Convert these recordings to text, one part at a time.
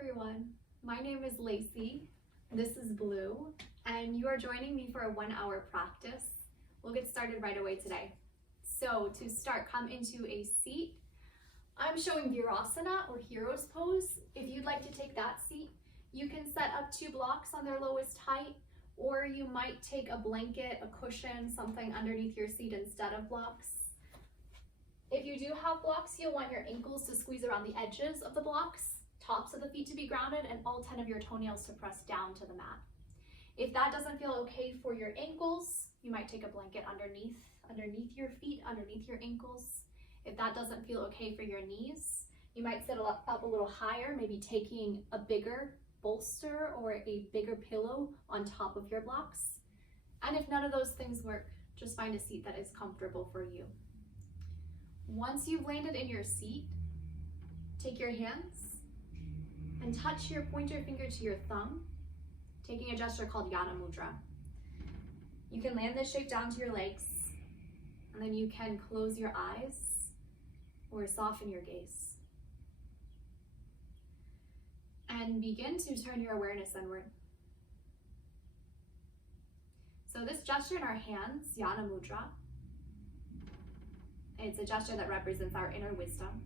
everyone. My name is Lacey. This is Blue, and you are joining me for a 1-hour practice. We'll get started right away today. So to start, come into a seat. I'm showing Virasana or Hero's Pose. If you'd like to take that seat, you can set up 2 blocks on their lowest height, or you might take a blanket, a cushion, something underneath your seat instead of blocks. If you do have blocks, you'll want your ankles to squeeze around the edges of the blocks, tops of the feet to be grounded, and all 10 of your toenails to press down to the mat. If that doesn't feel okay for your ankles, you might take a blanket underneath your feet, underneath your ankles. If that doesn't feel okay for your knees, you might sit up a little higher, maybe taking a bigger bolster or a bigger pillow on top of your blocks. And if none of those things work, just find a seat that is comfortable for you. Once you've landed in your seat, take your hands and touch your pointer finger to your thumb, taking a gesture called Yana Mudra. You can land this shape down to your legs, and then you can close your eyes or soften your gaze. And begin to turn your awareness inward. So this gesture in our hands, Yana Mudra, it's a gesture that represents our inner wisdom.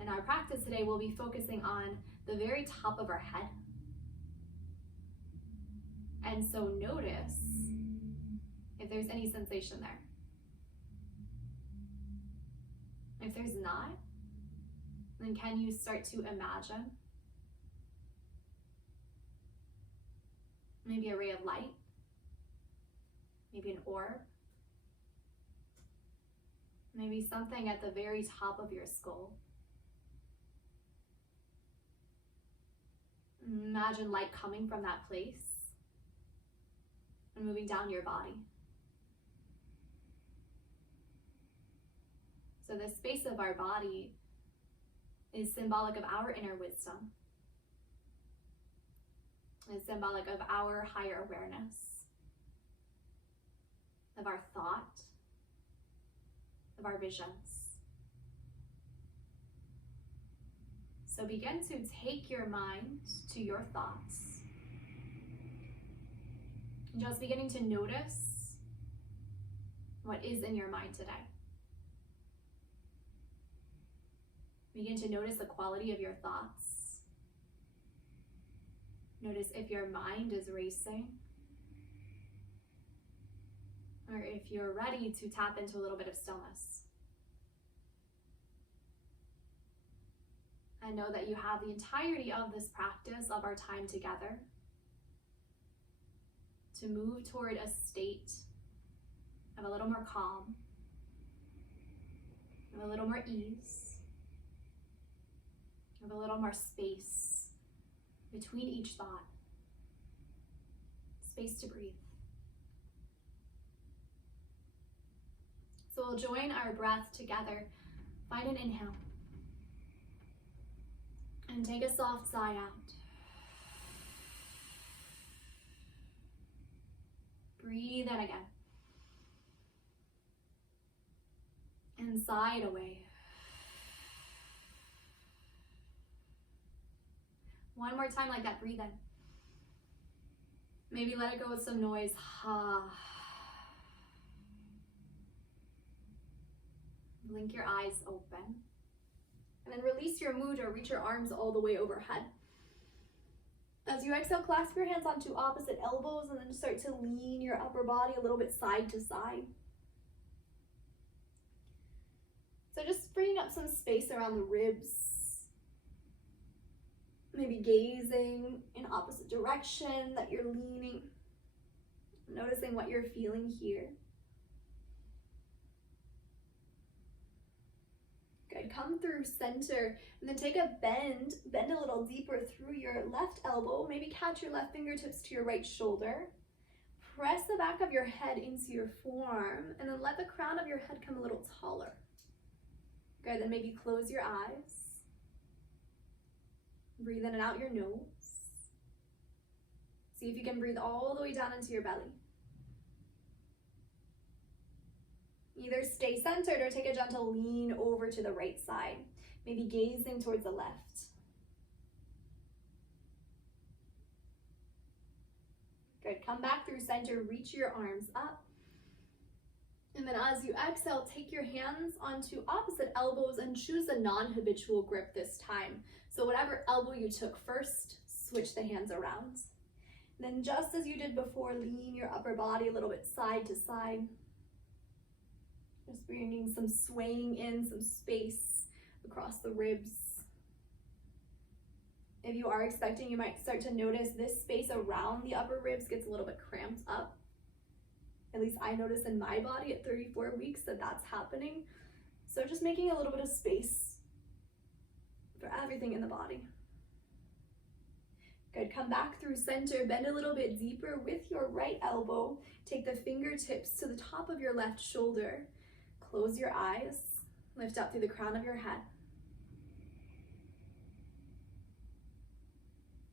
In our practice today, we'll be focusing on the very top of our head. And so notice if there's any sensation there. If there's not, then can you start to imagine maybe a ray of light, maybe an orb, maybe something at the very top of your skull. Imagine light coming from that place and moving down your body. So the space of our body is symbolic of our inner wisdom. It's symbolic of our higher awareness, of our thought, of our visions. So begin to take your mind to your thoughts. Just beginning to notice what is in your mind today. Begin to notice the quality of your thoughts. Notice if your mind is racing, or if you're ready to tap into a little bit of stillness. And know that you have the entirety of this practice of our time together to move toward a state of a little more calm, of a little more ease, of a little more space between each thought, space to breathe. So we'll join our breath together. Find an inhale. And take a soft sigh out. Breathe in again. And sigh it away. One more time like that, breathe in. Maybe let it go with some noise. Blink your eyes open. And then release your mudra, reach your arms all the way overhead. As you exhale, clasp your hands onto opposite elbows and then start to lean your upper body a little bit side to side. So just freeing up some space around the ribs. Maybe gazing in opposite direction that you're leaning. Noticing what you're feeling here. Good, come through center and then take a bend a little deeper through your left elbow, maybe catch your left fingertips to your right shoulder. Press the back of your head into your forearm and then let the crown of your head come a little taller. Good, then maybe close your eyes. Breathe in and out your nose. See if you can breathe all the way down into your belly. Either stay centered or take a gentle lean over to the right side, maybe gazing towards the left. come back through center, reach your arms up. And then as you exhale, take your hands onto opposite elbows and choose a non-habitual grip this time. So whatever elbow you took first, switch the hands around. And then just as you did before, lean your upper body a little bit side to side. Just bringing some swaying in, some space across the ribs. If you are expecting, you might start to notice this space around the upper ribs gets a little bit cramped up. At least I notice in my body at 34 weeks that that's happening. So just making a little bit of space for everything in the body. Good, come back through center, bend a little bit deeper with your right elbow. Take the fingertips to the top of your left shoulder. Close your eyes, lift up through the crown of your head.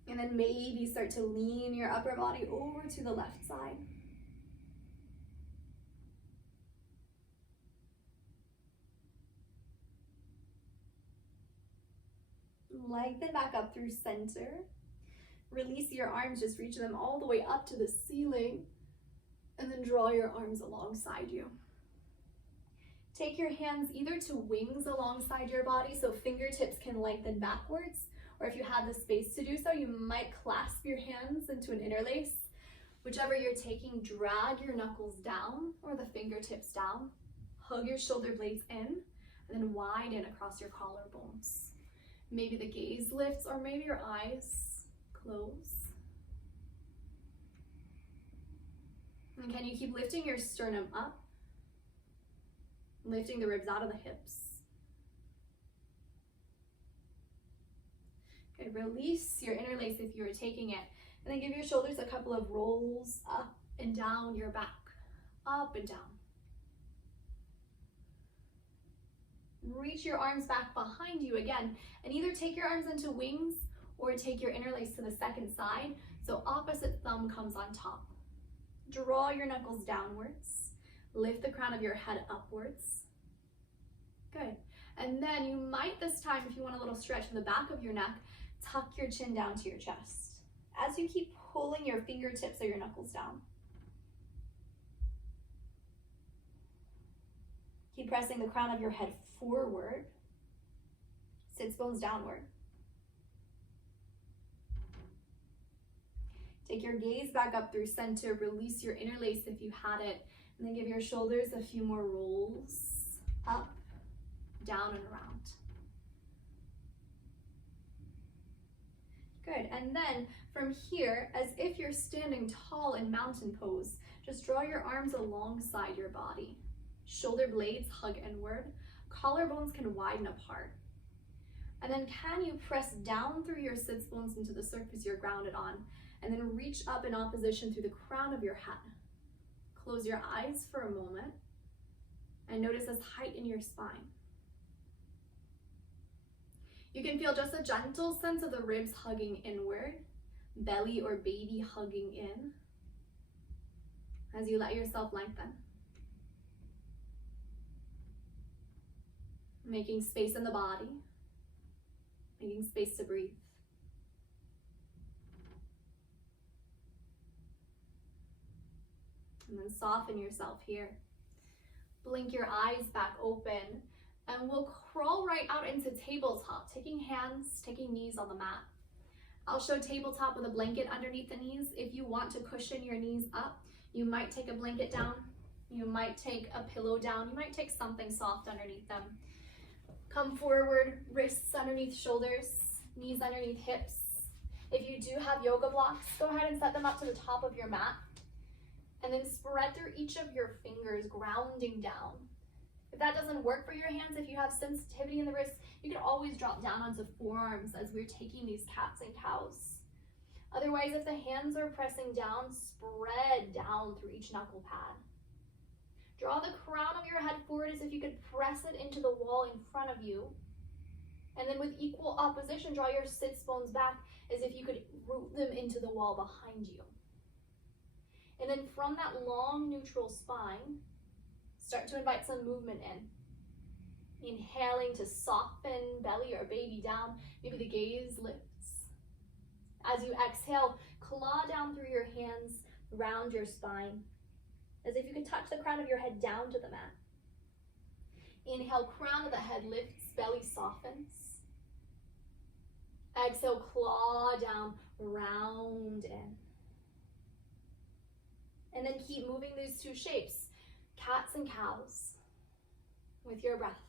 And then maybe start to lean your upper body over to the left side. Lengthen back up through center. Release your arms, just reach them all the way up to the ceiling. And then draw your arms alongside you. Take your hands either to wings alongside your body, so fingertips can lengthen backwards, or if you have the space to do so, you might clasp your hands into an interlace. Whichever you're taking, drag your knuckles down or the fingertips down. Hug your shoulder blades in, and then widen across your collarbones. Maybe the gaze lifts, or maybe your eyes close. And can you keep lifting your sternum up? Lifting the ribs out of the hips. Okay, release your interlace if you are taking it. And then give your shoulders a couple of rolls up and down your back. Up and down. Reach your arms back behind you again. And either take your arms into wings or take your interlace to the second side. So opposite thumb comes on top. Draw your knuckles downwards. Lift the crown of your head upwards. Good. And then you might this time, if you want a little stretch in the back of your neck, tuck your chin down to your chest. As you keep pulling your fingertips or your knuckles down. Keep pressing the crown of your head forward. Sits bones downward. Take your gaze back up through center. Release your interlace if you had it. And then give your shoulders a few more rolls. Up, down, and around. Good, and then from here, as if you're standing tall in mountain pose, just draw your arms alongside your body. Shoulder blades hug inward. Collarbones can widen apart. And then can you press down through your sits bones into the surface you're grounded on, and then reach up in opposition through the crown of your head. Close your eyes for a moment, and notice this height in your spine. You can feel just a gentle sense of the ribs hugging inward, belly or baby hugging in, as you let yourself lengthen. Making space in the body, making space to breathe. And then soften yourself here. Blink your eyes back open, and we'll crawl right out into tabletop, taking hands, taking knees on the mat. I'll show tabletop with a blanket underneath the knees. If you want to cushion your knees up, you might take a blanket down, you might take a pillow down, you might take something soft underneath them. Come forward, wrists underneath shoulders, knees underneath hips. If you do have yoga blocks, go ahead and set them up to the top of your mat. And then spread through each of your fingers, grounding down. If that doesn't work for your hands, if you have sensitivity in the wrists, you can always drop down onto forearms as we're taking these cats and cows. Otherwise, if the hands are pressing down, spread down through each knuckle pad. Draw the crown of your head forward as if you could press it into the wall in front of you. And then with equal opposition, draw your sits bones back as if you could root them into the wall behind you. And then from that long neutral spine, start to invite some movement in. Inhaling to soften belly or baby down. Maybe the gaze lifts. As you exhale, claw down through your hands, round your spine, as if you could touch the crown of your head down to the mat. Inhale, crown of the head lifts, belly softens. Exhale, claw down, round in. And then keep moving these two shapes, cats and cows, with your breath.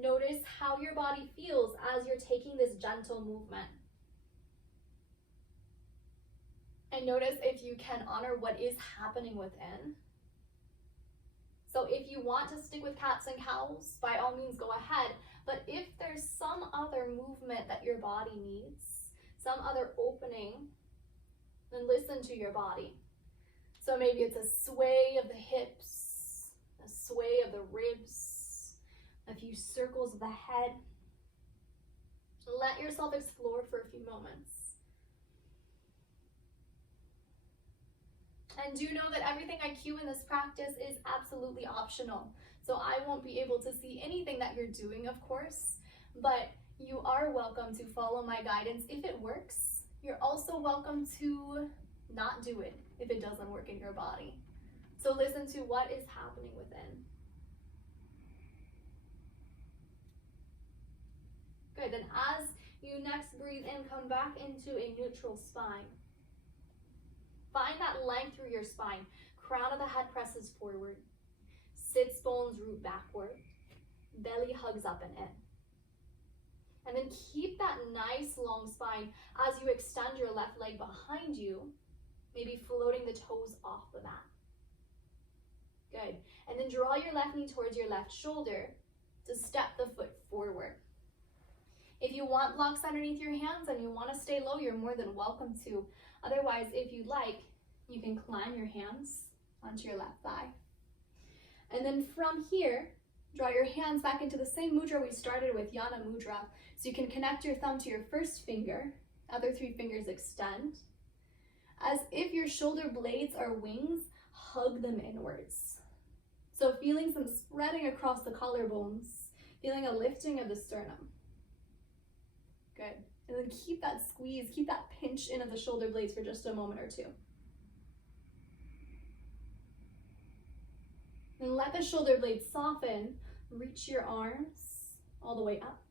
Notice how your body feels as you're taking this gentle movement. And notice if you can honor what is happening within. So if you want to stick with cats and cows, by all means go ahead. But if there's some other movement that your body needs, some other opening, then listen to your body. So maybe it's a sway of the hips, a sway of the ribs, a few circles of the head. Let yourself explore for a few moments. And do know that everything I cue in this practice is absolutely optional. So I won't be able to see anything that you're doing, of course, but you are welcome to follow my guidance if it works. You're also welcome to not do it if it doesn't work in your body. So listen to what is happening within. Good, then as you next breathe in, come back into a neutral spine. Find that length through your spine. Crown of the head presses forward. Sits bones root backward. Belly hugs up and in. And then keep that nice long spine as you extend your left leg behind you, maybe floating the toes off the mat. Good. And then draw your left knee towards your left shoulder to step the foot forward. If you want blocks underneath your hands and you want to stay low, you're more than welcome to. Otherwise, if you'd like, you can climb your hands onto your left thigh. And then from here, draw your hands back into the same mudra we started with, Yana Mudra. So you can connect your thumb to your first finger, other three fingers extend. As if your shoulder blades are wings, hug them inwards. So feeling some spreading across the collarbones, feeling a lifting of the sternum. Good. And then keep that squeeze, keep that pinch in of the shoulder blades for just a moment or two. And let the shoulder blades soften. Reach your arms all the way up.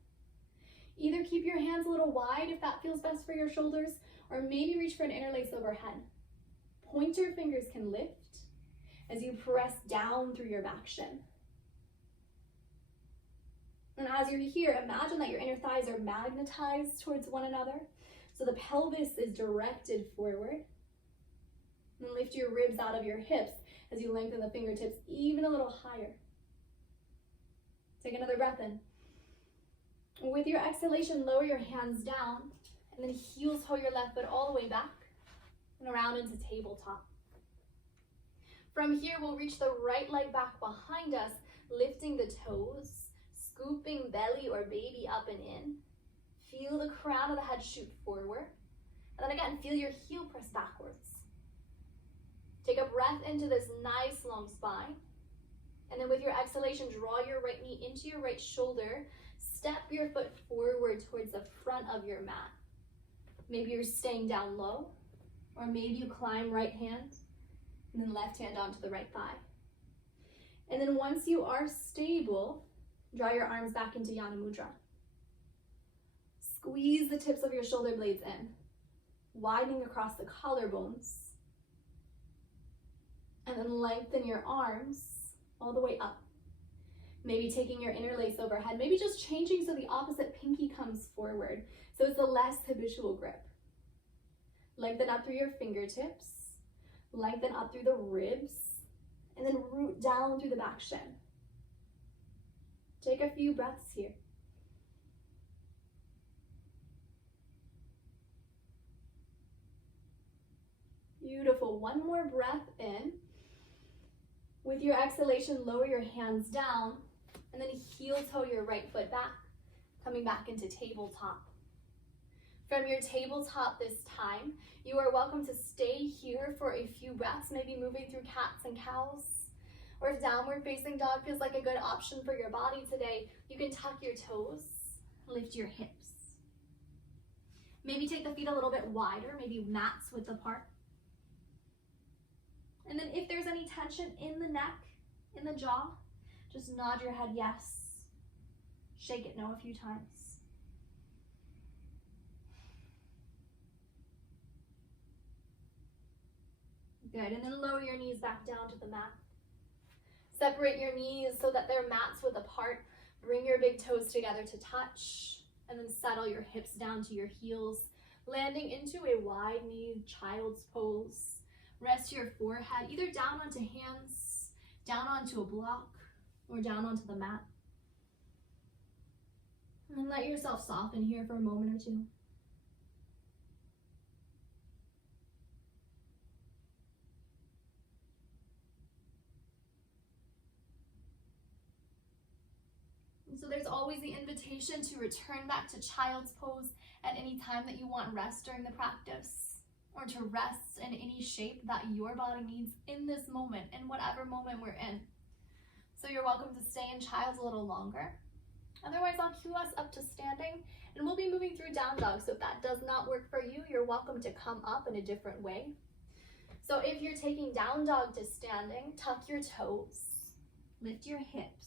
Either keep your hands a little wide if that feels best for your shoulders, or maybe reach for an interlace overhead. Pointer fingers can lift as you press down through your back shin. And as you're here, imagine that your inner thighs are magnetized towards one another. So the pelvis is directed forward. And lift your ribs out of your hips as you lengthen the fingertips even a little higher. Take another breath in. With your exhalation, lower your hands down and then heel toe your left foot all the way back and around into tabletop. From here, we'll reach the right leg back behind us, lifting the toes, scooping belly or baby up and in. Feel the crown of the head shoot forward. And then again, feel your heel press backwards. Take a breath into this nice long spine. And then with your exhalation, draw your right knee into your right shoulder. Step your foot forward towards the front of your mat. Maybe you're staying down low, or maybe you climb right hand, and then left hand onto the right thigh. And then once you are stable, draw your arms back into Yana Mudra. Squeeze the tips of your shoulder blades in, widening across the collarbones. And then lengthen your arms all the way up. Maybe taking your interlace overhead, maybe just changing so the opposite pinky comes forward. So it's a less habitual grip. Lengthen up through your fingertips, lengthen up through the ribs, and then root down through the back shin. Take a few breaths here. Beautiful. One more breath in. With your exhalation, lower your hands down and then heel toe your right foot back, coming back into tabletop. From your tabletop this time, you are welcome to stay here for a few breaths, maybe moving through cats and cows, Or if downward facing dog feels like a good option for your body today, you can tuck your toes, lift your hips. Maybe take the feet a little bit wider, maybe mats width apart. And then if there's any tension in the neck, in the jaw, just nod your head yes. Shake it no a few times. Good, and then lower your knees back down to the mat. Separate your knees so that they're mats width apart. Bring your big toes together to touch, and then settle your hips down to your heels, landing into a wide-kneed child's pose. Rest your forehead either down onto hands, down onto a block, or down onto the mat. And then let yourself soften here for a moment or two. So there's always the invitation to return back to child's pose at any time that you want rest during the practice, or to rest in any shape that your body needs in this moment, in whatever moment we're in. So you're welcome to stay in child's a little longer. Otherwise, I'll cue us up to standing, and we'll be moving through down dog. So if that does not work for you, you're welcome to come up in a different way. So if you're taking down dog to standing, tuck your toes, lift your hips,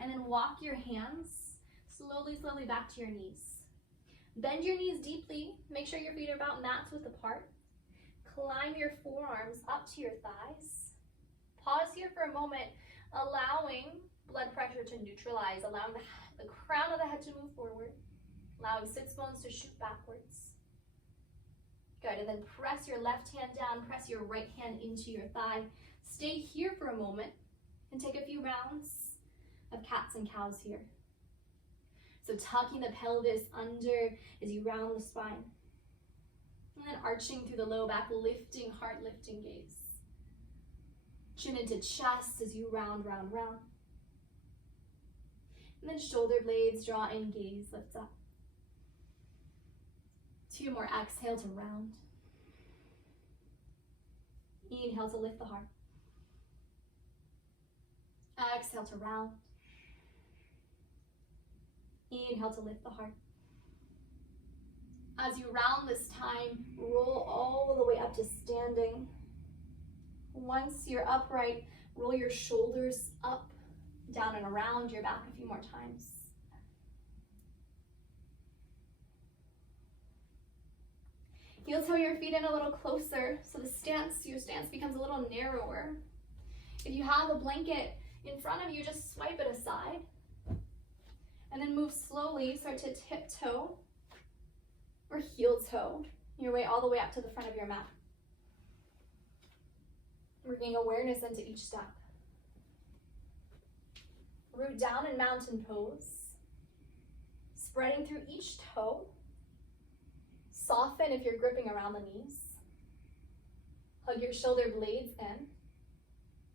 and then walk your hands slowly back to your knees. Bend your knees deeply. Make sure your feet are about mats width apart. Climb your forearms up to your thighs. Pause here for a moment, allowing blood pressure to neutralize, allowing the crown of the head to move forward, allowing sits bones to shoot backwards. Good, and then press your left hand down, press your right hand into your thigh. Stay here for a moment and take a few rounds of cats and cows here. So tucking the pelvis under as you round the spine. And then arching through the low back, lifting heart, lifting gaze. Chin into chest as you round. And then shoulder blades draw in, gaze lifts up. 2 more, exhale to round. Inhale to lift the heart. Exhale to round. Inhale to lift the heart. As you round this time, roll all the way up to standing. Once you're upright, roll your shoulders up, down and around your back a few more times. Heel toe your feet in a little closer so your stance becomes a little narrower. If you have a blanket in front of you, just swipe it aside. And then move slowly, start to tiptoe or heel toe your way all the way up to the front of your mat. Bringing awareness into each step. Root down in mountain pose. Spreading through each toe. Soften if you're gripping around the knees. Hug your shoulder blades in.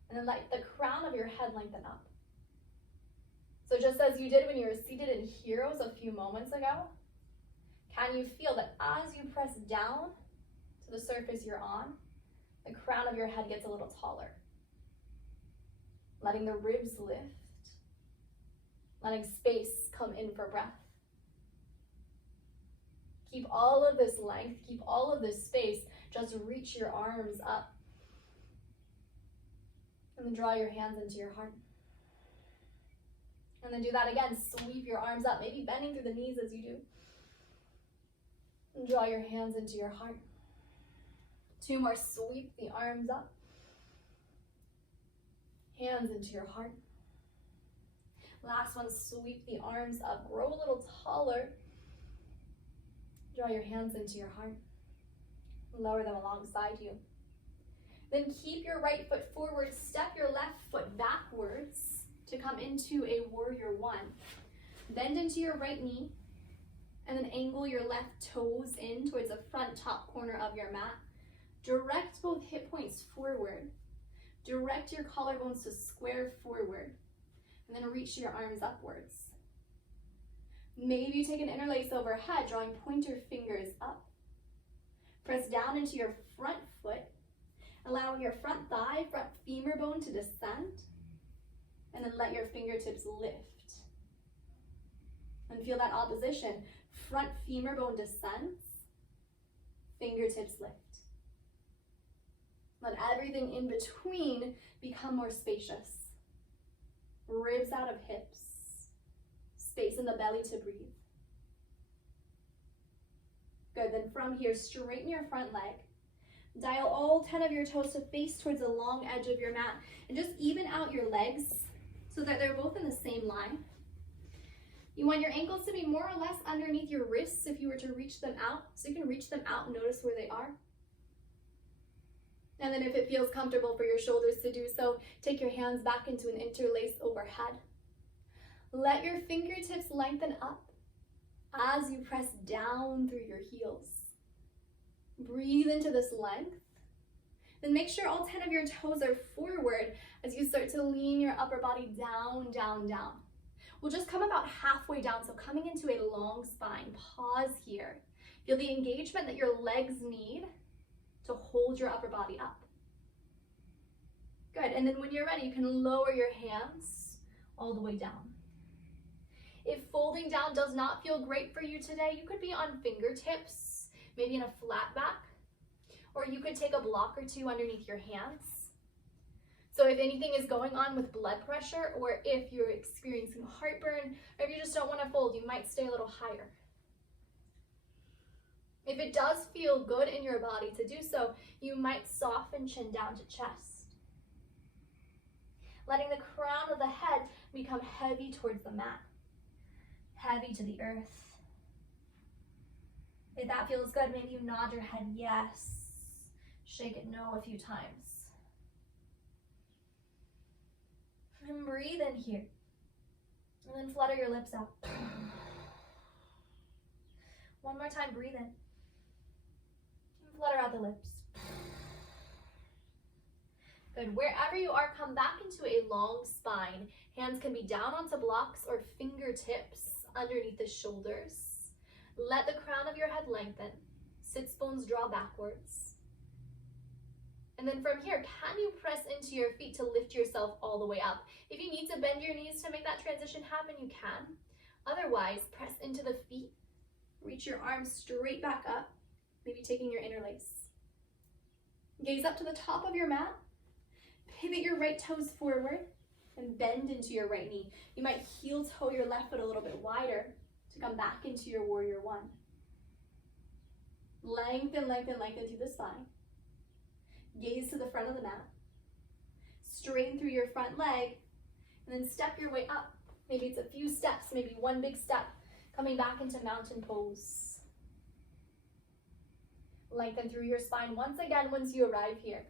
And then let the crown of your head lengthen up. So just as you did when you were seated in Heroes a few moments ago, can you feel that as you press down to the surface you're on, the crown of your head gets a little taller? Letting the ribs lift, letting space come in for breath. Keep all of this length, keep all of this space, just reach your arms up. And then draw your hands into your heart. And then do that again, sweep your arms up, maybe bending through the knees as you do. And draw your hands into your heart. 2 more, sweep the arms up. Hands into your heart. Last one, sweep the arms up, grow a little taller. Draw your hands into your heart. Lower them alongside you. Then keep your right foot forward, step your left foot backwards to come into a warrior 1. Bend into your right knee and then angle your left toes in towards the front top corner of your mat. Direct both hip points forward. Direct your collarbones to square forward and then reach your arms upwards. Maybe you take an interlace overhead, drawing pointer fingers up. Press down into your front foot Allowing your front thigh, front femur bone to descend. And then let your fingertips lift. And feel that opposition. Front femur bone descends, fingertips lift. Let everything in between become more spacious. Ribs out of hips. Space in the belly to breathe. Good, then from here, straighten your front leg. Dial all 10 of your toes to face towards the long edge of your mat. And just even out your legs so that they're both in the same line. You want your ankles to be more or less underneath your wrists if you were to reach them out. So you can reach them out and notice where they are. And then if it feels comfortable for your shoulders to do so, take your hands back into an interlace overhead. Let your fingertips lengthen up as you press down through your heels. Breathe into this length. Then make sure all 10 of your toes are forward as you start to lean your upper body down, down, down. We'll just come about halfway down, so coming into a long spine. Pause here. Feel the engagement that your legs need to hold your upper body up. Good, and then when you're ready, you can lower your hands all the way down. If folding down does not feel great for you today, you could be on fingertips, maybe in a flat back, or you could take a block or two underneath your hands. So if anything is going on with blood pressure, or if you're experiencing heartburn, or if you just don't want to fold, you might stay a little higher. If it does feel good in your body to do so, you might soften chin down to chest. Letting the crown of the head become heavy towards the mat. Heavy to the earth. If that feels good, maybe you nod your head yes. Shake it no a few times. And breathe in here. And then flutter your lips out. One more time, breathe in. And flutter out the lips. Good. Wherever you are, come back into a long spine. Hands can be down onto blocks or fingertips underneath the shoulders. Let the crown of your head lengthen. Sits bones draw backwards. And then from here, can you press into your feet to lift yourself all the way up? If you need to bend your knees to make that transition happen, you can. Otherwise, press into the feet. Reach your arms straight back up, maybe taking your interlace. Gaze up to the top of your mat. Pivot your right toes forward and bend into your right knee. You might heel toe your left foot a little bit wider to come back into your warrior one. Lengthen, lengthen, lengthen through the spine. Gaze to the front of the mat. Straighten through your front leg and then step your way up. Maybe it's a few steps, maybe one big step, coming back into mountain pose. Lengthen through your spine once again once you arrive here.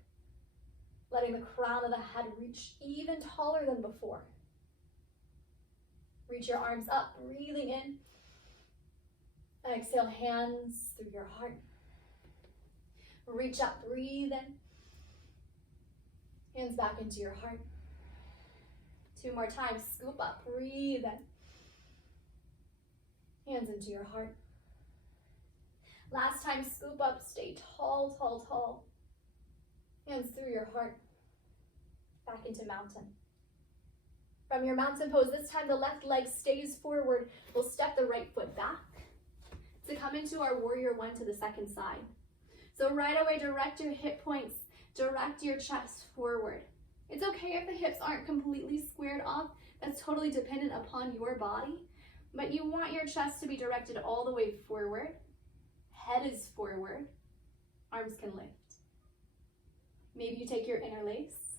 Letting the crown of the head reach even taller than before. Reach your arms up, breathing in. Exhale, hands through your heart. Reach up, breathe in. Hands back into your heart. 2 more times, scoop up, breathe in. Hands into your heart. Last time, scoop up, stay tall, tall, tall. Hands through your heart. Back into mountain. From your mountain pose, this time the left leg stays forward. We'll step the right foot back to come into our warrior one to the second side. So right away, direct your hip points, direct your chest forward. It's okay if the hips aren't completely squared off. That's totally dependent upon your body. But you want your chest to be directed all the way forward. Head is forward. Arms can lift. Maybe you take your interlace.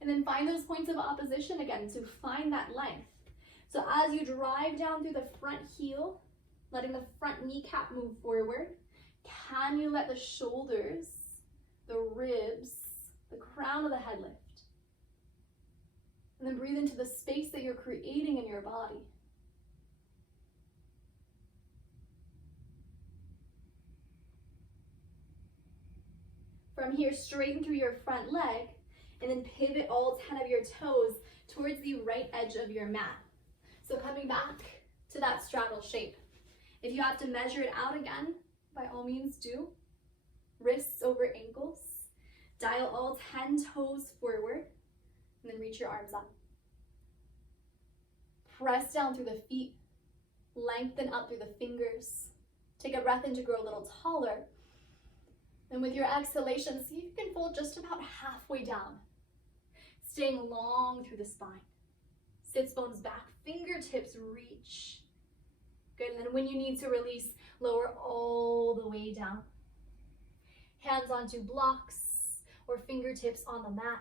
And then find those points of opposition again to find that length. So as you drive down through the front heel, letting the front kneecap move forward, can you let the shoulders, the ribs, the crown of the head lift? And then breathe into the space that you're creating in your body. From here, straighten through your front leg and then pivot all 10 of your toes towards the right edge of your mat. So coming back to that straddle shape. If you have to measure it out again, by all means do. Wrists over ankles. Dial all 10 toes forward, and then reach your arms up. Press down through the feet, lengthen up through the fingers. Take a breath in to grow a little taller. And with your exhalation, see if you can fold just about halfway down, staying long through the spine. Sits bones back, fingertips reach. Good, and then when you need to release, lower all the way down. Hands onto blocks or fingertips on the mat.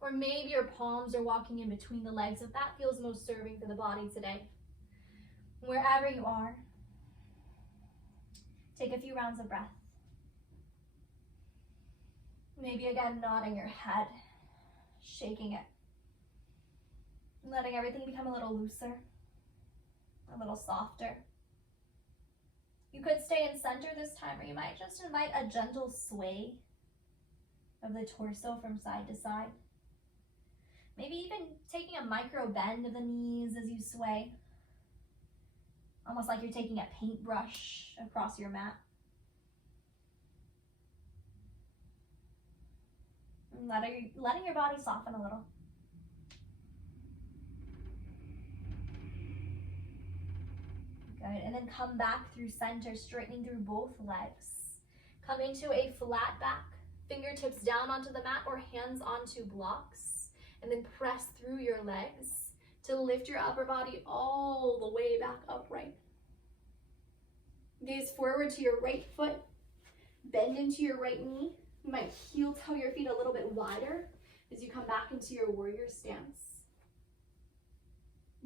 Or maybe your palms are walking in between the legs if that feels most serving for the body today. Wherever you are, take a few rounds of breath. Maybe again nodding your head, shaking it. Letting everything become a little looser, a little softer. You could stay in center this time, or you might just invite a gentle sway of the torso from side to side. Maybe even taking a micro bend of the knees as you sway. Almost like you're taking a paintbrush across your mat. And letting your body soften a little. Good, and then come back through center, straightening through both legs. Come into a flat back, fingertips down onto the mat or hands onto blocks, and then press through your legs to lift your upper body all the way back upright. Gaze forward to your right foot, bend into your right knee. You might heel toe your feet a little bit wider as you come back into your warrior stance.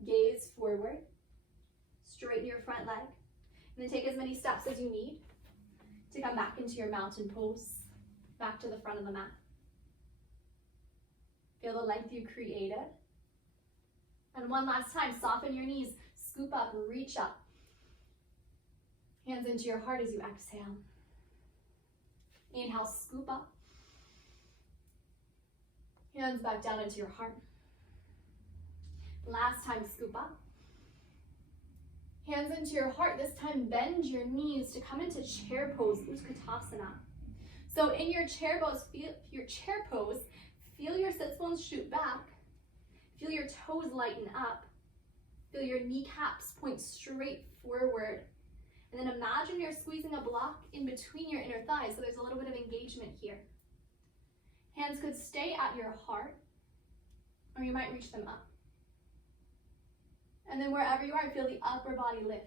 Gaze forward. Straighten your front leg, and then take as many steps as you need to come back into your mountain pose, back to the front of the mat. Feel the length you created. And one last time, soften your knees, scoop up, reach up. Hands into your heart as you exhale. Inhale, scoop up. Hands back down into your heart. Last time, scoop up. Hands into your heart. This time, bend your knees to come into chair pose, Utkatasana. So in your chair pose, feel your sits bones shoot back. Feel your toes lighten up. Feel your kneecaps point straight forward. And then imagine you're squeezing a block in between your inner thighs, so there's a little bit of engagement here. Hands could stay at your heart, or you might reach them up. And then wherever you are, feel the upper body lift.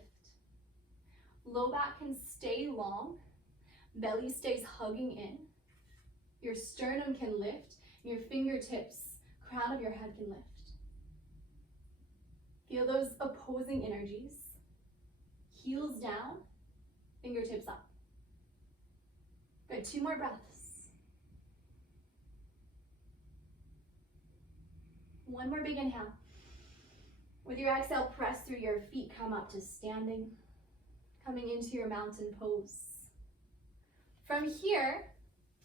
Low back can stay long. Belly stays hugging in. Your sternum can lift. Your fingertips, crown of your head can lift. Feel those opposing energies. Heels down, fingertips up. Good, 2 more breaths. 1 more big inhale. With your exhale, press through your feet, come up to standing, coming into your mountain pose. From here,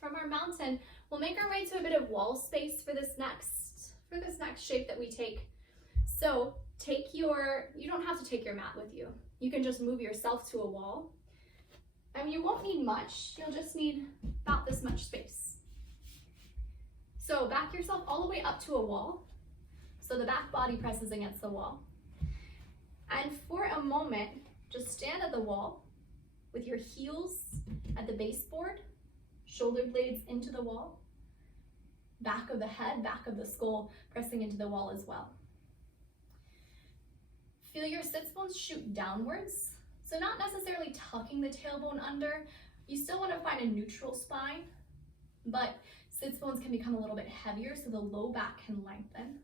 from our mountain, we'll make our way to a bit of wall space for this next shape that we take. So you don't have to take your mat with you. You can just move yourself to a wall. And you won't need much, you'll just need about this much space. So back yourself all the way up to a wall. So the back body presses against the wall. And for a moment, just stand at the wall with your heels at the baseboard, shoulder blades into the wall, back of the head, back of the skull pressing into the wall as well. Feel your sits bones shoot downwards. So not necessarily tucking the tailbone under. You still want to find a neutral spine, but sits bones can become a little bit heavier so the low back can lengthen.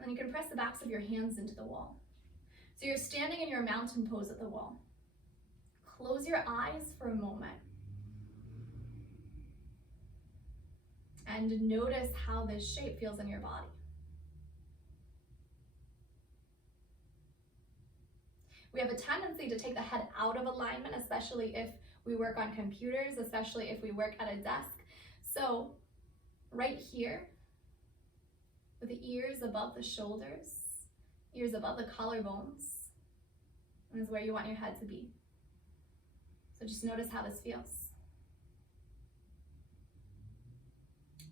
And you can press the backs of your hands into the wall. So you're standing in your mountain pose at the wall. Close your eyes for a moment. And notice how this shape feels in your body. We have a tendency to take the head out of alignment, especially if we work on computers, especially if we work at a desk. So right here, with the ears above the shoulders, ears above the collarbones, is where you want your head to be. So just notice how this feels.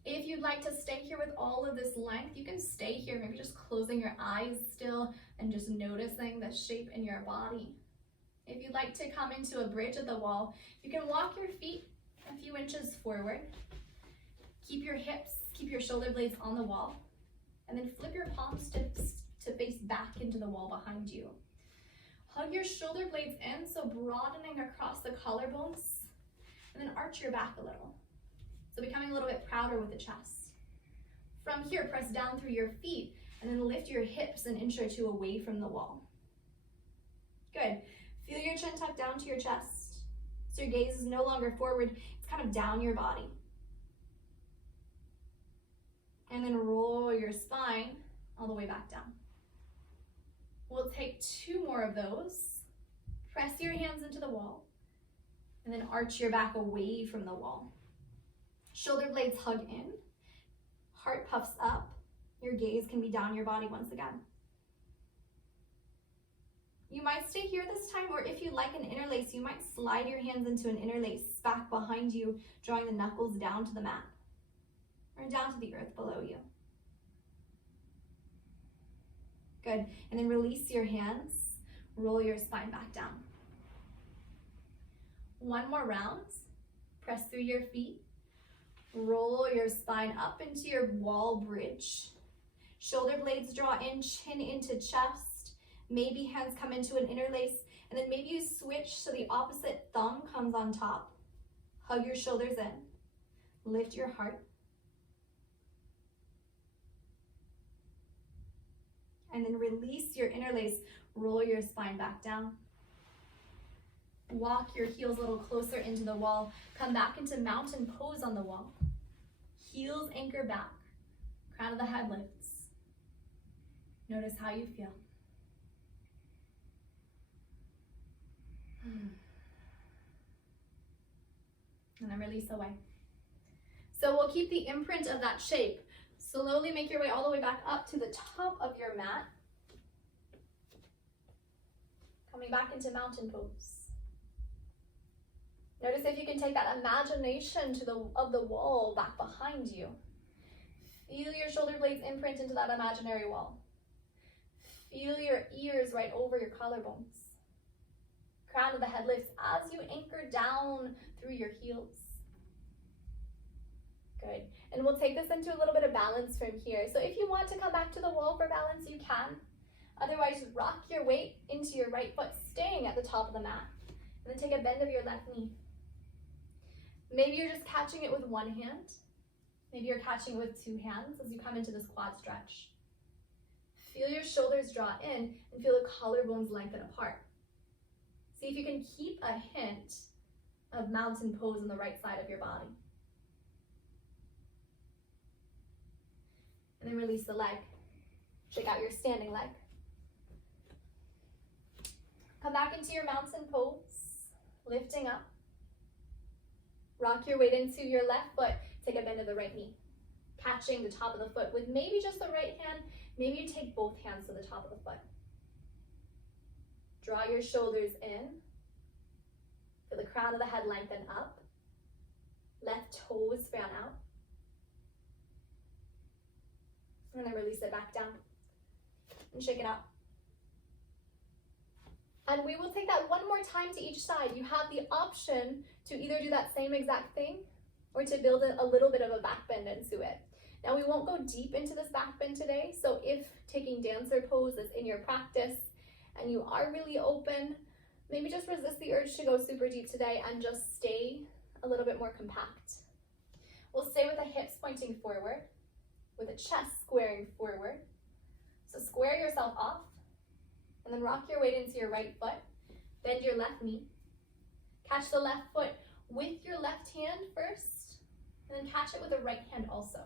If you'd like to stay here with all of this length, you can stay here, maybe just closing your eyes still and just noticing the shape in your body. If you'd like to come into a bridge at the wall, you can walk your feet a few inches forward. Keep your hips, keep your shoulder blades on the wall, and then flip your palms to face back into the wall behind you. Hug your shoulder blades in, so broadening across the collarbones, and then arch your back a little. So becoming a little bit prouder with the chest. From here, press down through your feet, and then lift your hips an inch or two away from the wall. Good. Feel your chin tuck down to your chest. So your gaze is no longer forward, it's kind of down your body. And then roll your spine all the way back down. We'll take 2 more of those. Press your hands into the wall, and then arch your back away from the wall. Shoulder blades hug in, heart puffs up. Your gaze can be down your body once again. You might stay here this time, or if you like an interlace, you might slide your hands into an interlace back behind you, drawing the knuckles down to the mat, or down to the earth below you. Good, and then release your hands, roll your spine back down. 1 more round, press through your feet, roll your spine up into your wall bridge. Shoulder blades draw in, chin into chest. Maybe hands come into an interlace, and then maybe you switch so the opposite thumb comes on top. Hug your shoulders in, lift your heart. And then release your interlace, roll your spine back down. Walk your heels a little closer into the wall. Come back into mountain pose on the wall. Heels anchor back, crown of the head lifts. Notice how you feel. And then release away. So we'll keep the imprint of that shape. Slowly make your way all the way back up to the top of your mat. Coming back into mountain pose. Notice if you can take that imagination of the wall back behind you. Feel your shoulder blades imprint into that imaginary wall. Feel your ears right over your collarbones. Crown of the head lifts as you anchor down through your heels. Good. And we'll take this into a little bit of balance from here. So if you want to come back to the wall for balance, you can. Otherwise, rock your weight into your right foot, staying at the top of the mat. And then take a bend of your left knee. Maybe you're just catching it with one hand. Maybe you're catching it with 2 hands as you come into this quad stretch. Feel your shoulders draw in and feel the collarbones lengthen apart. See if you can keep a hint of mountain pose on the right side of your body. And then release the leg. Shake out your standing leg. Come back into your mountain pose, lifting up. Rock your weight into your left foot, take a bend of the right knee. Catching the top of the foot with maybe just the right hand, maybe you take both hands to the top of the foot. Draw your shoulders in. Feel the crown of the head lengthen up. Left toes fan out. And then release it back down. And shake it out. And we will take that 1 more time to each side. You have the option to either do that same exact thing or to build a little bit of a back bend into it. Now we won't go deep into this back bend today, so if taking dancer pose is in your practice and you are really open, maybe just resist the urge to go super deep today and just stay a little bit more compact. We'll stay with the hips pointing forward, with the chest squaring forward. So square yourself off, and then rock your weight into your right foot. Bend your left knee. Catch the left foot with your left hand first, and then catch it with the right hand also.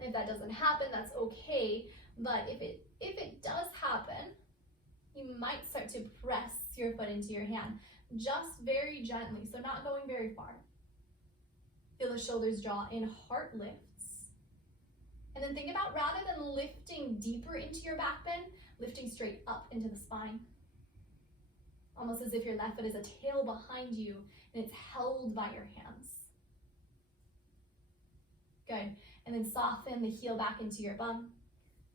If that doesn't happen, that's okay, but if it does happen, you might start to press your foot into your hand, just very gently, so not going very far. Feel the shoulders draw in, heart lifts. And then think about, rather than lifting deeper into your back bend, lifting straight up into the spine. Almost as if your left foot is a tail behind you and it's held by your hands. Good. And then soften the heel back into your bum.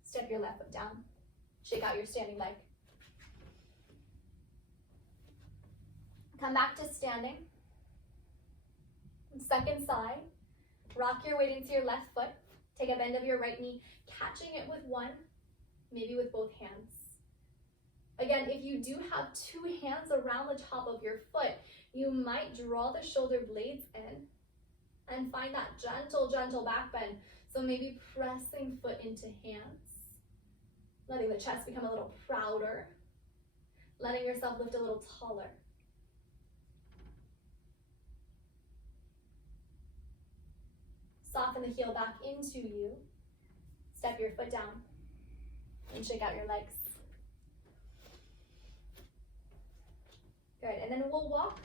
Step your left foot down. Shake out your standing leg. Come back to standing. Second side. Rock your weight into your left foot. Take a bend of your right knee, catching it with one, maybe with both hands. Again, if you do have two hands around the top of your foot, you might draw the shoulder blades in and find that gentle, gentle back bend. So maybe pressing foot into hands, letting the chest become a little prouder, letting yourself lift a little taller. Soften the heel back into you. Step your foot down and shake out your legs. Good, and then we'll walk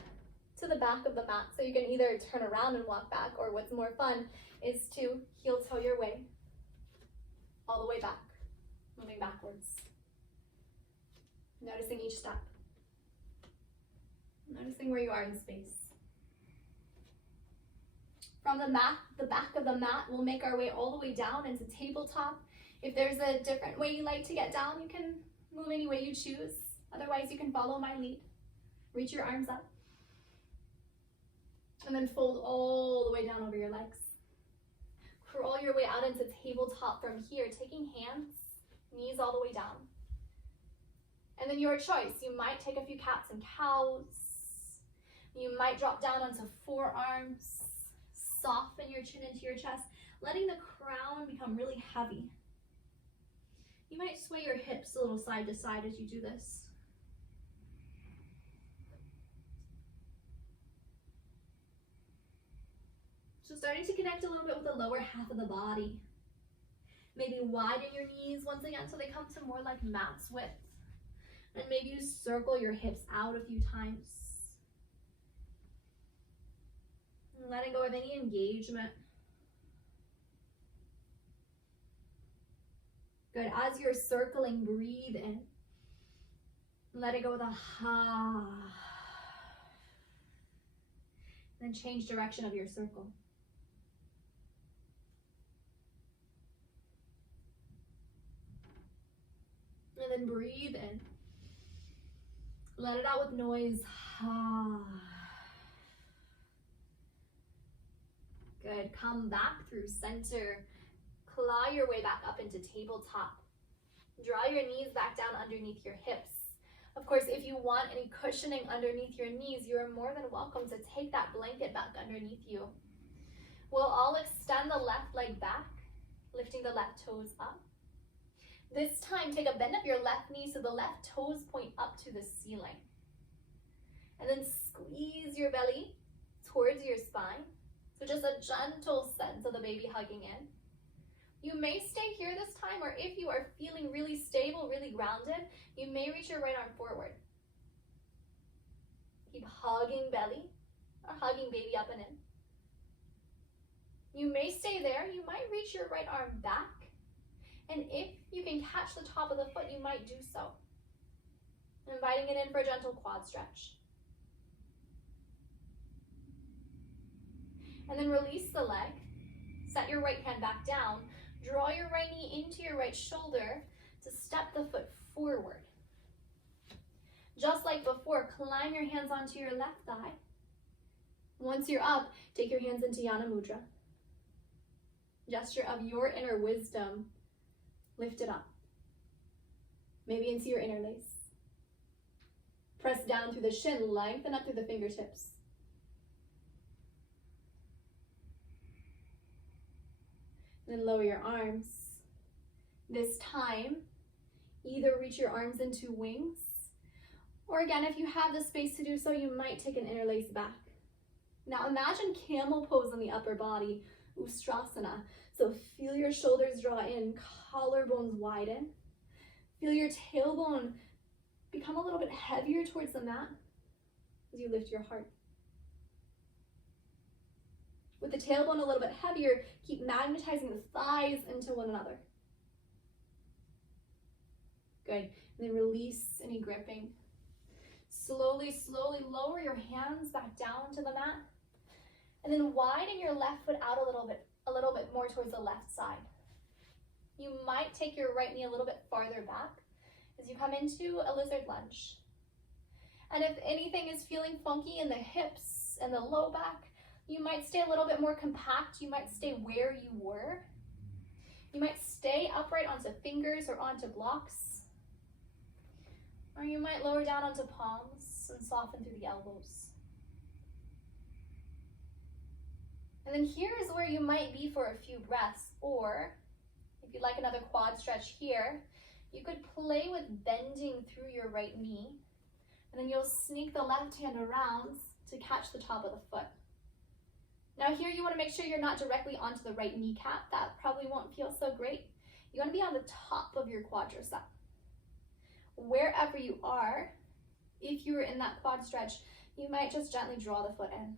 to the back of the mat. So you can either turn around and walk back, or what's more fun is to heel toe your way all the way back, moving backwards. Noticing each step. Noticing where you are in space. From the back of the mat, we'll make our way all the way down into tabletop. If there's a different way you like to get down, you can move any way you choose. Otherwise, you can follow my lead. Reach your arms up. And then fold all the way down over your legs. Crawl your way out into tabletop from here, taking hands, knees all the way down. And then your choice. You might take a few cats and cows. You might drop down onto forearms. Soften your chin into your chest, letting the crown become really heavy. You might sway your hips a little side to side as you do this. So starting to connect a little bit with the lower half of the body. Maybe widen your knees once again so they come to more like mat's width. And maybe you circle your hips out a few times. Letting go of any engagement. Good. As you're circling, breathe in. Let it go with a ha. Then change direction of your circle. And then breathe in. Let it out with noise. Ha. Good. Come back through center. Claw your way back up into tabletop. Draw your knees back down underneath your hips. Of course, if you want any cushioning underneath your knees, you are more than welcome to take that blanket back underneath you. We'll all extend the left leg back, lifting the left toes up. This time, take a bend of your left knee so the left toes point up to the ceiling. And then squeeze your belly towards your spine. So just a gentle sense of the baby hugging in. You may stay here this time, or if you are feeling really stable, really grounded, you may reach your right arm forward. Keep hugging belly or hugging baby up and in. You may stay there. You might reach your right arm back. And if you can catch the top of the foot, you might do so. Inviting it in for a gentle quad stretch. And then release the leg. Set your right hand back down. Draw your right knee into your right shoulder to step the foot forward. Just like before, climb your hands onto your left thigh. Once you're up, take your hands into Yana Mudra. Gesture of your inner wisdom. Lift it up. Maybe into your interlace. Press down through the shin, lengthen up through the fingertips. Then lower your arms. This time, either reach your arms into wings, or again, if you have the space to do so, you might take an interlace back. Now imagine camel pose on the upper body, Ustrasana. So feel your shoulders draw in, collarbones widen. Feel your tailbone become a little bit heavier towards the mat as you lift your heart. With the tailbone a little bit heavier, keep magnetizing the thighs into one another. Good. And then release any gripping. Slowly, slowly lower your hands back down to the mat. And then widen your left foot out a little bit, a little bit more towards the left side. You might take your right knee a little bit farther back as you come into a lizard lunge. And if anything is feeling funky in the hips and the low back, you might stay a little bit more compact. You might stay where you were. You might stay upright onto fingers or onto blocks. Or you might lower down onto palms and soften through the elbows. And then here is where you might be for a few breaths, or if you'd like another quad stretch here, you could play with bending through your right knee, and then you'll sneak the left hand around to catch the top of the foot. Now here you want to make sure you're not directly onto the right kneecap. That probably won't feel so great. You want to be on the top of your quadricep. Wherever you are, if you were in that quad stretch, you might just gently draw the foot in.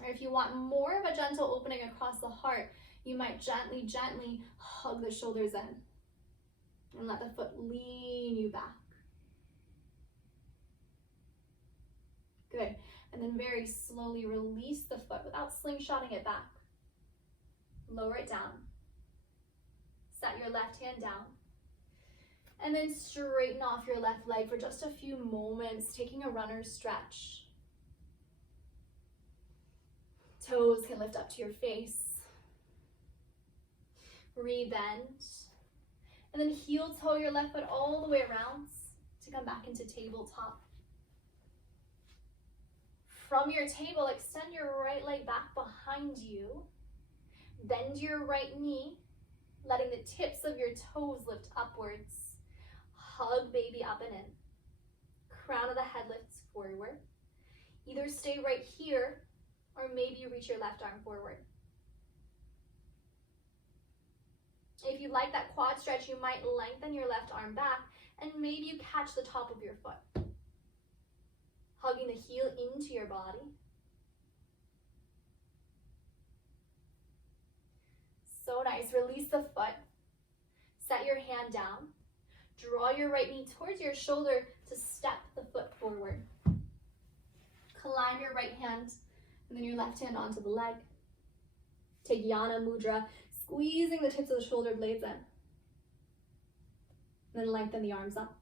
Or if you want more of a gentle opening across the heart, you might gently, gently hug the shoulders in and let the foot lean you back. Good. And then very slowly release the foot without slingshotting it back. Lower it down. Set your left hand down. And then straighten off your left leg for just a few moments, taking a runner's stretch. Toes can lift up to your face. Rebend. And then heel toe your left foot all the way around to come back into tabletop. From your table, extend your right leg back behind you. Bend your right knee, letting the tips of your toes lift upwards. Hug baby up and in. Crown of the head lifts forward. Either stay right here, or maybe you reach your left arm forward. If you like that quad stretch, you might lengthen your left arm back, and maybe you catch the top of your foot. Hugging the heel into your body. So nice. Release the foot. Set your hand down. Draw your right knee towards your shoulder to step the foot forward. Climb your right hand and then your left hand onto the leg. Take Yana Mudra, squeezing the tips of the shoulder blades in. And then lengthen the arms up.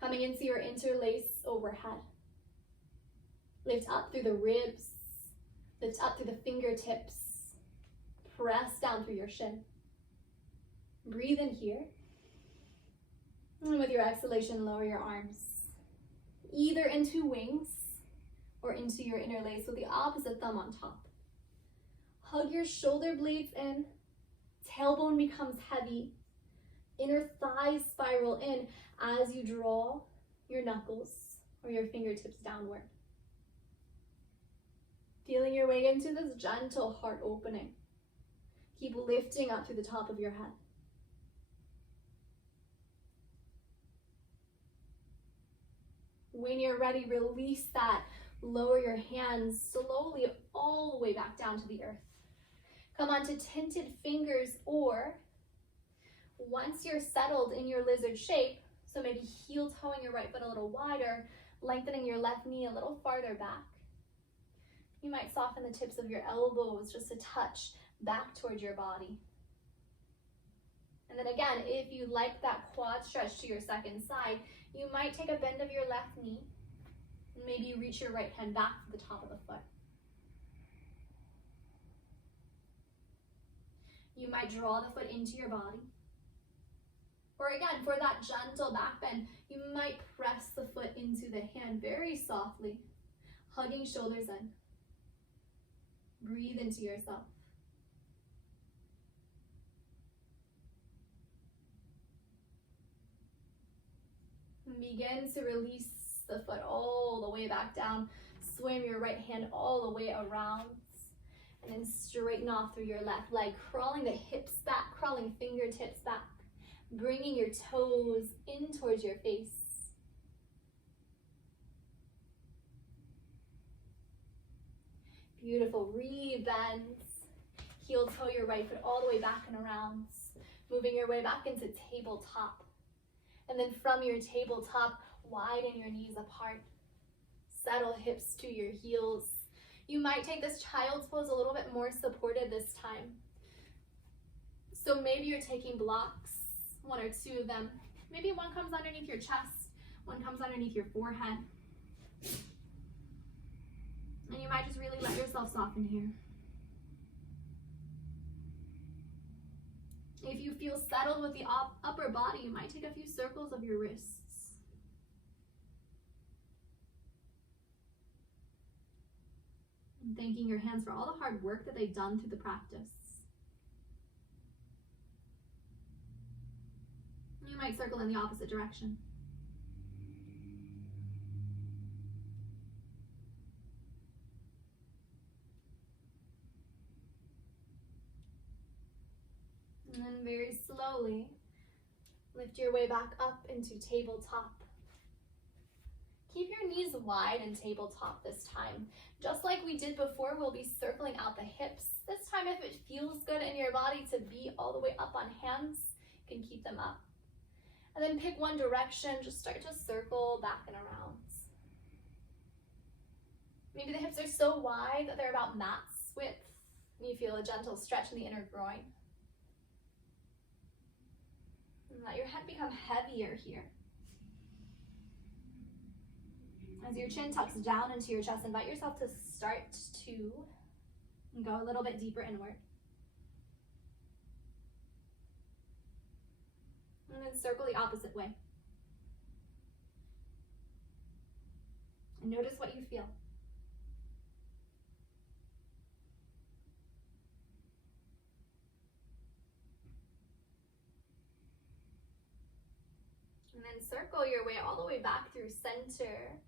Coming into your interlace overhead. Lift up through the ribs. Lift up through the fingertips. Press down through your shin. Breathe in here. And with your exhalation, lower your arms. Either into wings or into your interlace with the opposite thumb on top. Hug your shoulder blades in. Tailbone becomes heavy. Inner thighs spiral in as you draw your knuckles or your fingertips downward. Feeling your way into this gentle heart opening. Keep lifting up through the top of your head. When you're ready, release that. Lower your hands slowly all the way back down to the earth. Come onto tinted fingers, or once you're settled in your lizard shape, so maybe heel toeing your right foot a little wider, lengthening your left knee a little farther back. You might soften the tips of your elbows just a touch back towards your body. And then again, if you like that quad stretch to your second side, you might take a bend of your left knee, and maybe you reach your right hand back to the top of the foot. You might draw the foot into your body. Or again, for that gentle back bend, you might press the foot into the hand very softly, hugging shoulders in. Breathe into yourself. Begin to release the foot all the way back down. Swim your right hand all the way around. And then straighten off through your left leg, crawling the hips back, crawling fingertips back. Bringing your toes in towards your face. Beautiful. Rebend. Heel toe your right foot all the way back and around. Moving your way back into tabletop. And then from your tabletop, widen your knees apart. Settle hips to your heels. You might take this child's pose a little bit more supported this time. So maybe you're taking blocks, 1 or 2 of them. Maybe one comes underneath your chest, one comes underneath your forehead. And you might just really let yourself soften here. If you feel settled with the upper body, you might take a few circles of your wrists. And thanking your hands for all the hard work that they've done through the practice. You might circle in the opposite direction. And then very slowly, lift your way back up into tabletop. Keep your knees wide in tabletop this time. Just like we did before, we'll be circling out the hips. This time, if it feels good in your body to be all the way up on hands, you can keep them up. And then pick one direction, just start to circle back and around. Maybe the hips are so wide that they're about mat's width. You feel a gentle stretch in the inner groin. And let your head become heavier here. As your chin tucks down into your chest, invite yourself to start to go a little bit deeper inward. And then circle the opposite way. And notice what you feel. And then circle your way all the way back through center.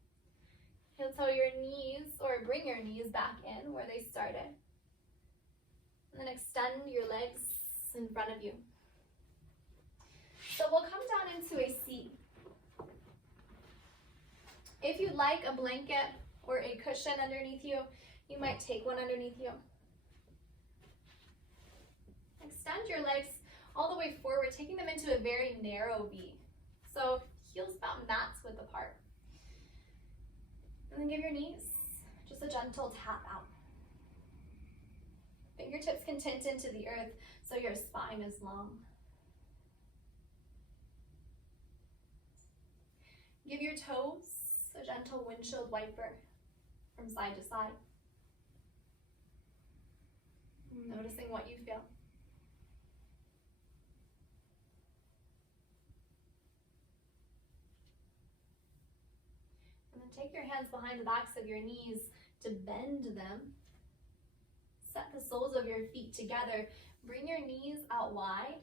Heel toe your knees, or bring your knees back in where they started. And then extend your legs in front of you. So we'll come down into a seat. If you'd like a blanket or a cushion underneath you, you might take one underneath you. Extend your legs all the way forward, taking them into a very narrow V. So heels about mat's width apart. And then give your knees just a gentle tap out. Fingertips can tint into the earth so your spine is long. Give your toes a gentle windshield wiper from side to side. Noticing what you feel. And then take your hands behind the backs of your knees to bend them. Set the soles of your feet together. Bring your knees out wide.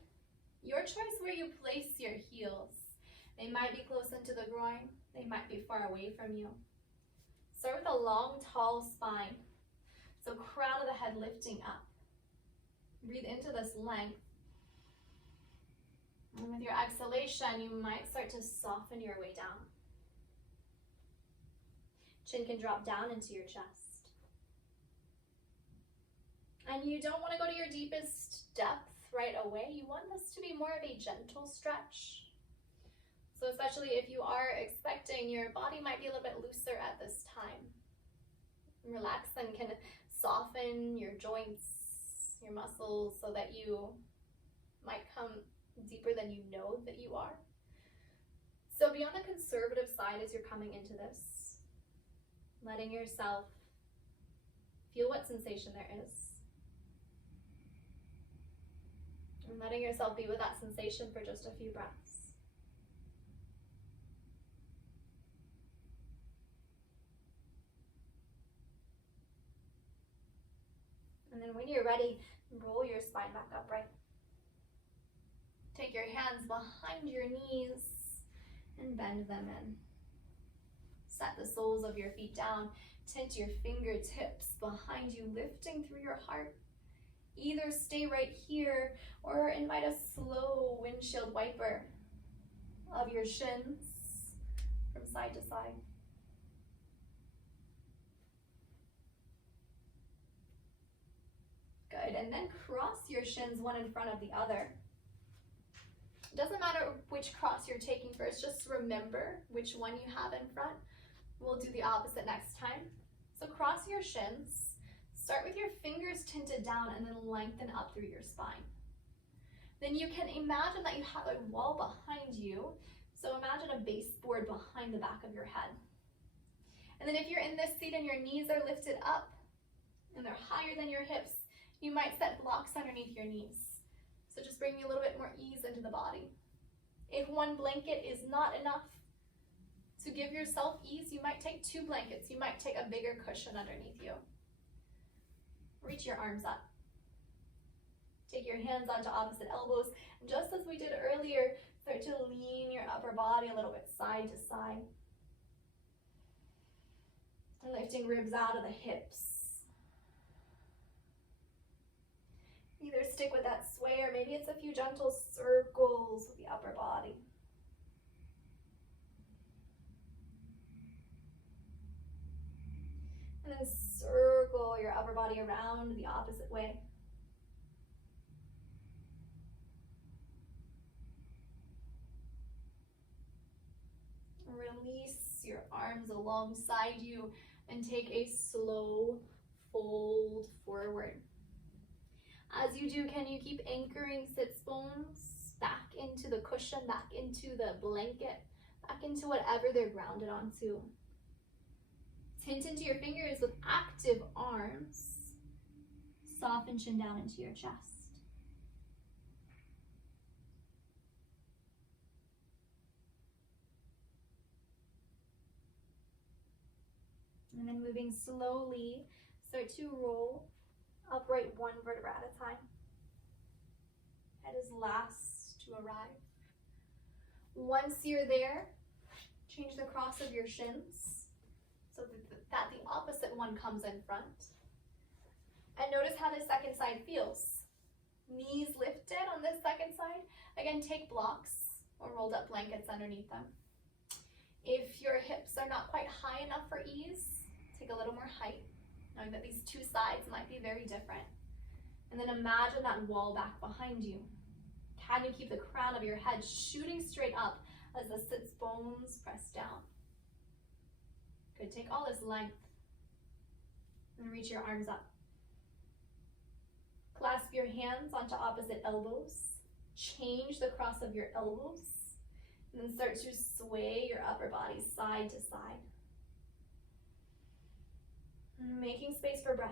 Your choice where you place your heels. They might be close into the groin. They might be far away from you. Start with a long, tall spine. So crown of the head lifting up. Breathe into this length. And with your exhalation, you might start to soften your way down. Chin can drop down into your chest. And you don't want to go to your deepest depth right away. You want this to be more of a gentle stretch. So especially if you are expecting, your body might be a little bit looser at this time. Relax and can soften your joints, your muscles, so that you might come deeper than you know that you are. So be on the conservative side as you're coming into this, letting yourself feel what sensation there is. And letting yourself be with that sensation for just a few breaths. And then when you're ready, roll your spine back upright. Take your hands behind your knees and bend them in. Set the soles of your feet down. Tint your fingertips behind you, lifting through your heart. Either stay right here or invite a slow windshield wiper of your shins from side to side. Good, and then cross your shins one in front of the other. It doesn't matter which cross you're taking first, just remember which one you have in front. We'll do the opposite next time. So cross your shins, start with your fingers tinted down and then lengthen up through your spine. Then you can imagine that you have a wall behind you. So imagine a baseboard behind the back of your head. And then if you're in this seat and your knees are lifted up and they're higher than your hips, you might set blocks underneath your knees. So just bringing a little bit more ease into the body. If one blanket is not enough to give yourself ease, you might take 2 blankets. You might take a bigger cushion underneath you. Reach your arms up. Take your hands onto opposite elbows. And just as we did earlier, start to lean your upper body a little bit side to side. And lifting ribs out of the hips. Either stick with that sway or maybe it's a few gentle circles with the upper body. And then circle your upper body around the opposite way. Release your arms alongside you and take a slow fold forward. As you do, can you keep anchoring sits bones back into the cushion, back into the blanket, back into whatever they're grounded onto? Tint into your fingers with active arms. Soften chin down into your chest. And then moving slowly, start to roll upright 1 vertebra at a time. Head is last to arrive. Once you're there, change the cross of your shins so that the opposite one comes in front. And notice how the second side feels. Knees lifted on this second side. Again, take blocks or rolled up blankets underneath them. If your hips are not quite high enough for ease, take a little more height, knowing that these 2 sides might be very different. And then imagine that wall back behind you. Can you keep the crown of your head shooting straight up as the sits bones press down? Good, take all this length and reach your arms up. Clasp your hands onto opposite elbows. Change the cross of your elbows. And then start to sway your upper body side to side. Making space for breath.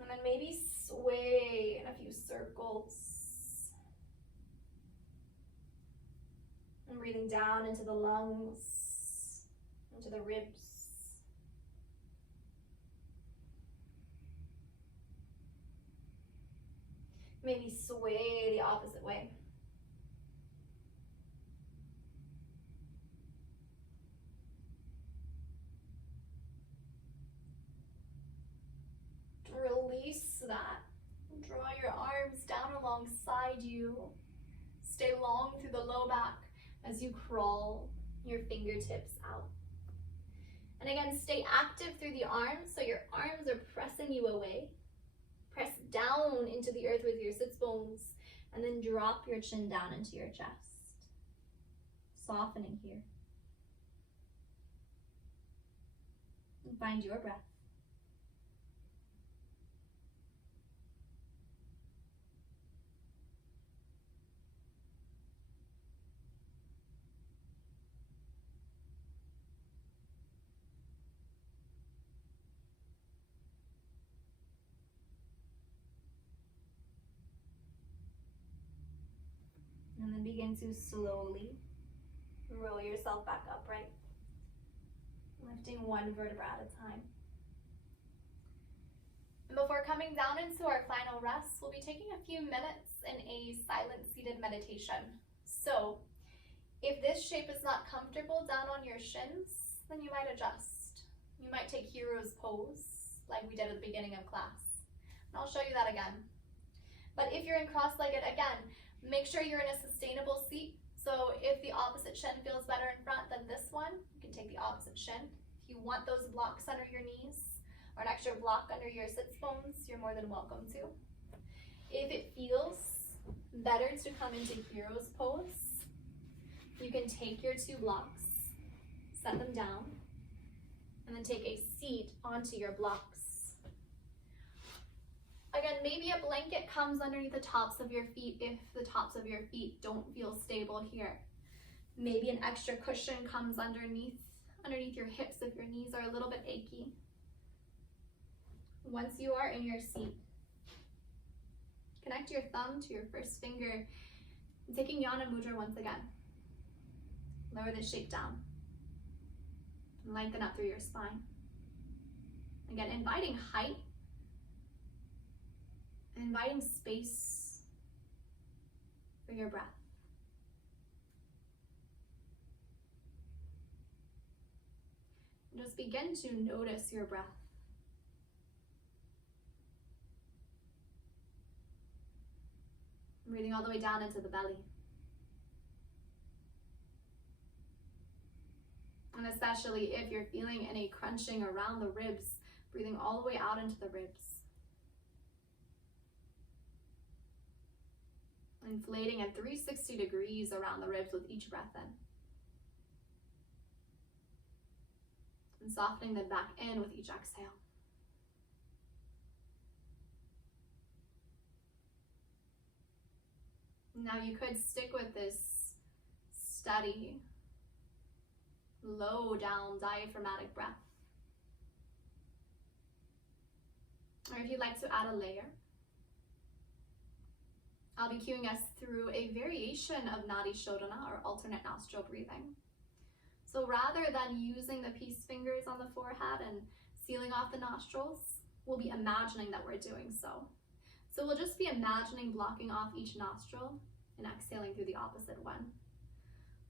And then maybe sway in a few circles. And breathing down into the lungs, into the ribs. Maybe sway the opposite way. Release that. Draw your arms down alongside you. Stay long through the low back as you crawl your fingertips out. And again, stay active through the arms so your arms are pressing you away. Press down into the earth with your sits bones and then drop your chin down into your chest. Softening here. And find your breath. And then begin to slowly roll yourself back upright, lifting 1 vertebra at a time. And before coming down into our final rest, we'll be taking a few minutes in a silent seated meditation. So if this shape is not comfortable down on your shins, then you might adjust. You might take hero's pose like we did at the beginning of class. And I'll show you that again. But if you're in cross-legged, again, make sure you're in a sustainable seat. So if the opposite shin feels better in front than this one, you can take the opposite shin. If you want those blocks under your knees or an extra block under your sits bones, you're more than welcome to. If it feels Better to come into hero's pose. You can take your 2 blocks, set them down, and then take a seat onto your blocks. Again, maybe a blanket comes underneath the tops of your feet if the tops of your feet don't feel stable here. Maybe an extra cushion comes underneath your hips if your knees are a little bit achy. Once you are in your seat, connect your thumb to your first finger, and taking Yana Mudra once again. Lower the shape down. And lengthen up through your spine. Again, inviting height, inviting space for your breath. And just begin to notice your breath. Breathing all the way down into the belly. And especially if you're feeling any crunching around the ribs, breathing all the way out into the ribs. Inflating at 360 degrees around the ribs with each breath in. And softening them back in with each exhale. Now you could stick with this steady, low down diaphragmatic breath. Or if you'd like to add a layer, I'll be cueing us through a variation of Nadi Shodhana, or alternate nostril breathing. So rather than using the peace fingers on the forehead and sealing off the nostrils, we'll be imagining that we're doing so. So we'll just be imagining blocking off each nostril and exhaling through the opposite one.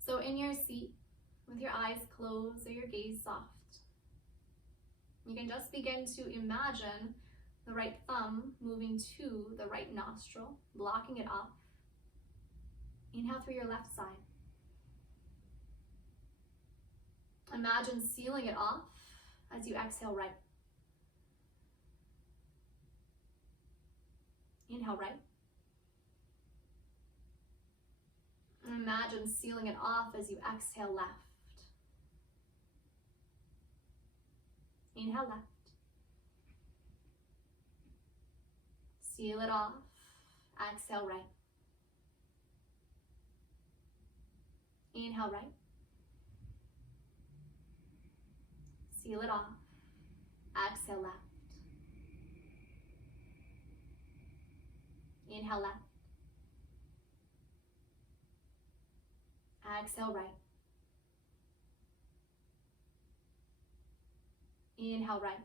So in your seat, with your eyes closed or your gaze soft, you can just begin to imagine the right thumb moving to the right nostril, blocking it off. Inhale through your left side. Imagine sealing it off as you exhale right. Inhale right. Imagine sealing it off as you exhale left. Inhale left. Seal it off. Exhale right. Inhale right. Seal it off. Exhale left. Inhale left. Exhale right. Inhale right.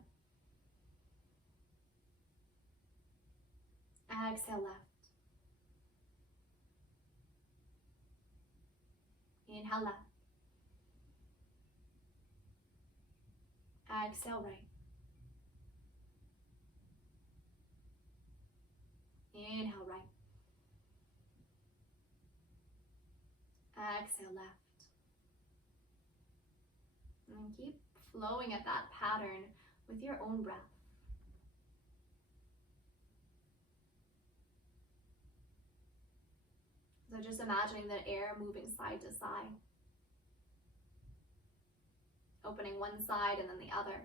Exhale left. Inhale left. Exhale right. Inhale right. Exhale left. And keep flowing at that pattern with your own breath. So just imagining the air moving side to side. Opening one side and then the other.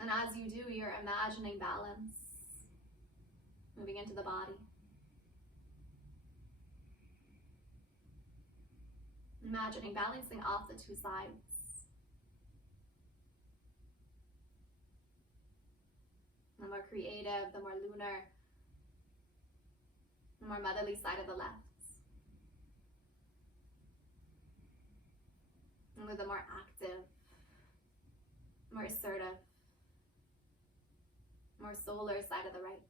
And as you do, you're imagining balance moving into the body. Imagining balancing off the two sides. The more creative, the more lunar, the more motherly side of the left. And with the more active, more assertive, more solar side of the right.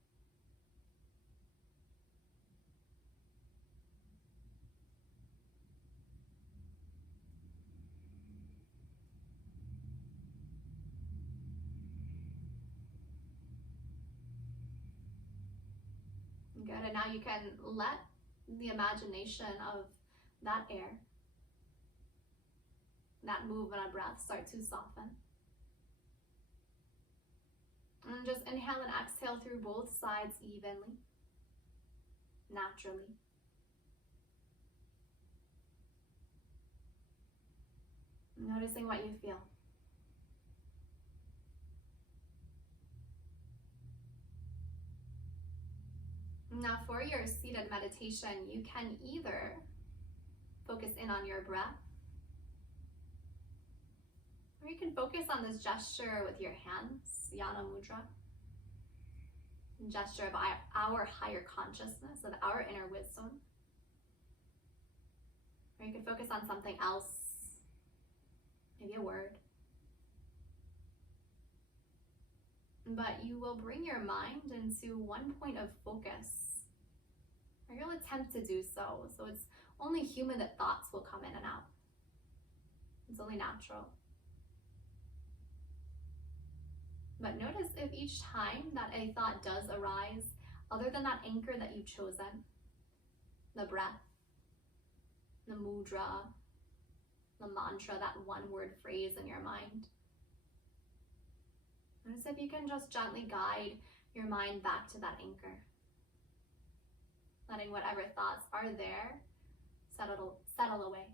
Good, and now you can let the imagination of that air, that movement of breath start to soften. And just inhale and exhale through both sides evenly. naturally. Noticing what you feel. Now for your seated meditation, you can either focus in on your breath, or you can focus on this gesture with your hands, Yana Mudra, gesture of our higher consciousness, of our inner wisdom. Or you can focus on something else, maybe a word. But you will bring your mind into one point of focus, or you'll attempt to do so. So it's only human that thoughts will come in and out. It's only natural. But notice if each time that a thought does arise, other than that anchor that you've chosen, the breath, the mudra, the mantra, that one word phrase in your mind, notice if you can just gently guide your mind back to that anchor, letting whatever thoughts are there settle away.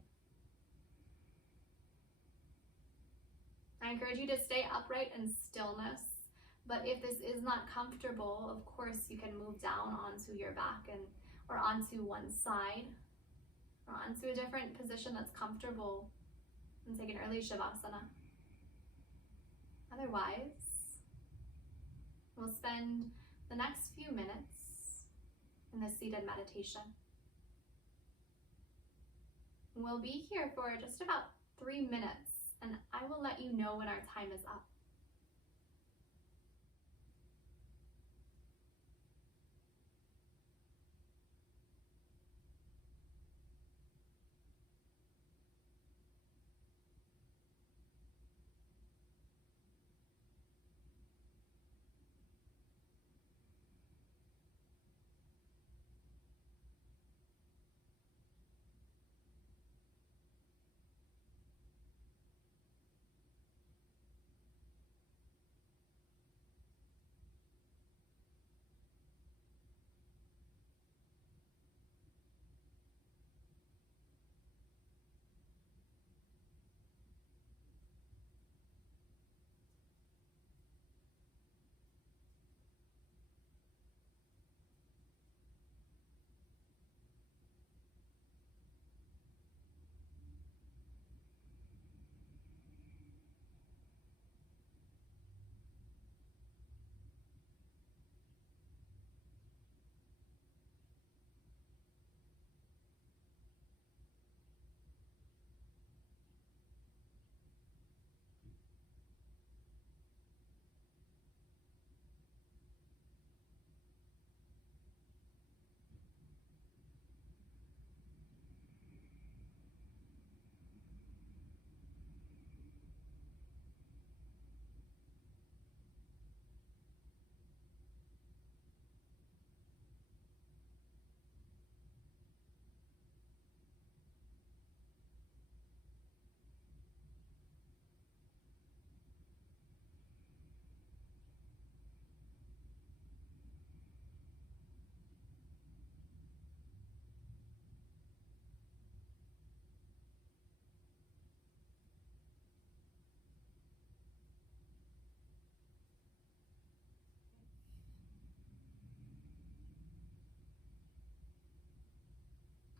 I encourage you to stay upright in stillness, but if this is not comfortable, of course you can move down onto your back or onto one side, or onto a different position that's comfortable, and take an early Shavasana. Otherwise, we'll spend the next few minutes in this seated meditation. We'll be here for just about 3 minutes, and I will let you know when our time is up.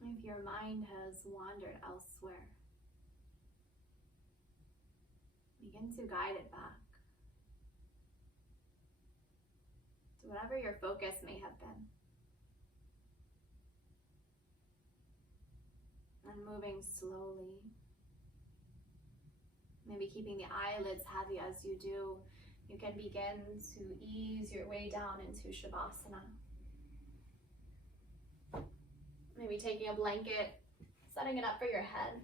If your mind has wandered elsewhere, begin to guide it back to whatever your focus may have been. And moving slowly, maybe keeping the eyelids heavy as you do, you can begin to ease your way down into Shavasana. Maybe taking a blanket, setting it up for your head.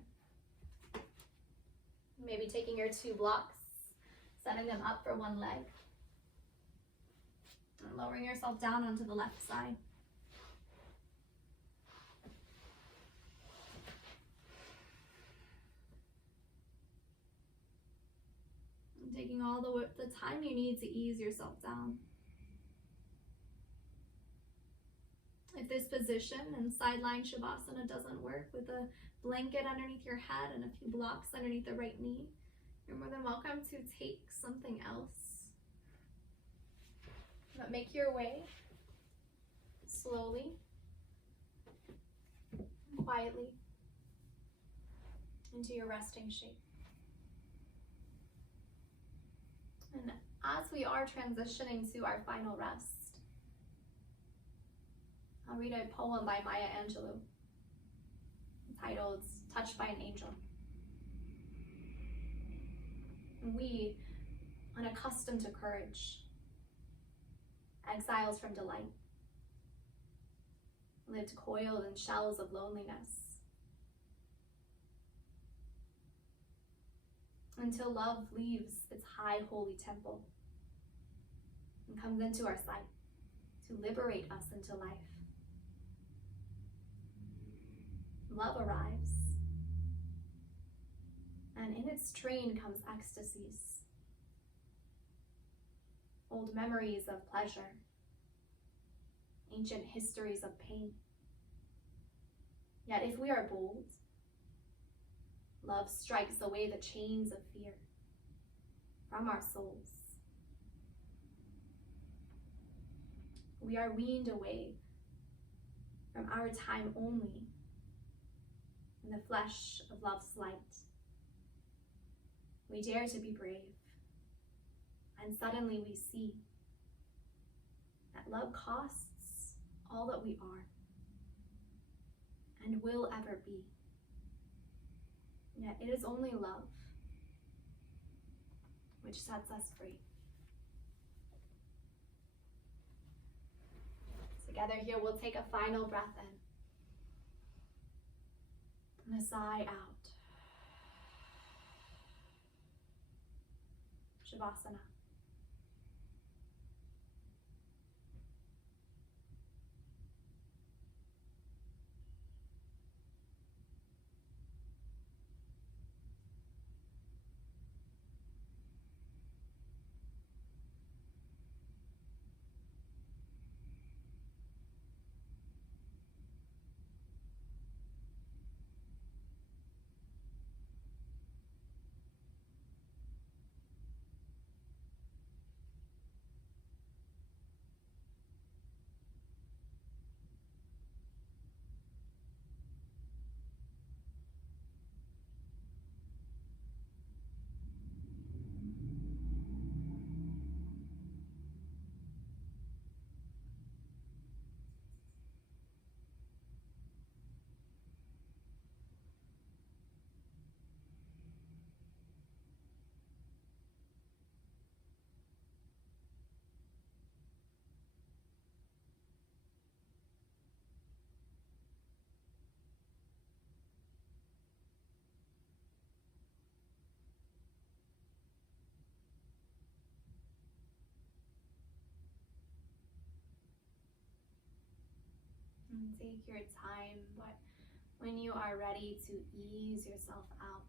Maybe taking your 2 blocks, setting them up for one leg. And lowering yourself down onto the left side. And taking all the time you need to ease yourself down. If this position in sideline Shavasana doesn't work, with a blanket underneath your head and a few blocks underneath the right knee, you're more than welcome to take something else. But make your way slowly, quietly into your resting shape. And as we are transitioning to our final rest, I'll read a poem by Maya Angelou entitled Touched by an Angel. We, unaccustomed to courage, exiles from delight, lived coiled in shells of loneliness, until love leaves its high holy temple and comes into our sight to liberate us into life. Love arrives, and in its train comes ecstasies, old memories of pleasure, ancient histories of pain. Yet if we are bold, love strikes away the chains of fear from our souls. We are weaned away from our time only in the flesh of love's light. We dare to be brave, and suddenly we see that love costs all that we are and will ever be. Yet it is only love which sets us free. Together here, we'll take a final breath in and a sigh out. Shavasana. And take your time, but when you are ready to ease yourself out,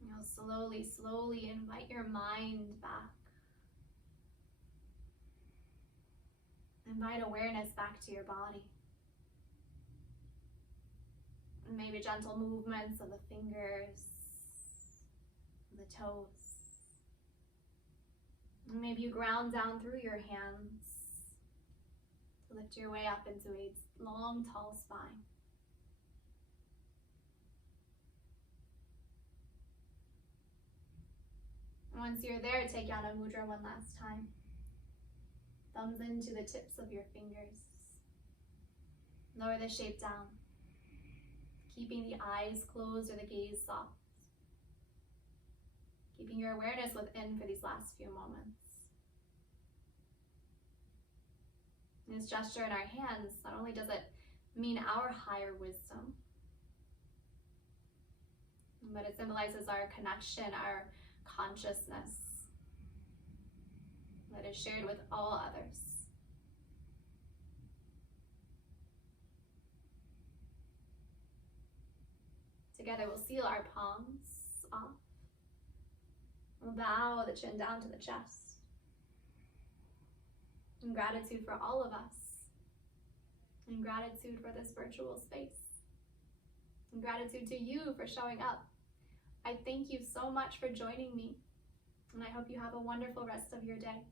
you'll slowly invite your mind back. Invite awareness back to your body. And maybe gentle movements of the fingers, the toes. And maybe you ground down through your hands to lift your way up into a long, tall spine. And once you're there, take Yana Mudra one last time. Thumbs into the tips of your fingers. Lower the shape down, keeping the eyes closed or the gaze soft. Keeping your awareness within for these last few moments. This gesture in our hands, not only does it mean our higher wisdom, but it symbolizes our connection, our consciousness that is shared with all others. Together we'll seal our palms off. We'll bow the chin down to the chest. And gratitude for all of us. And gratitude for this virtual space. And gratitude to you for showing up. I thank you so much for joining me. And I hope you have a wonderful rest of your day.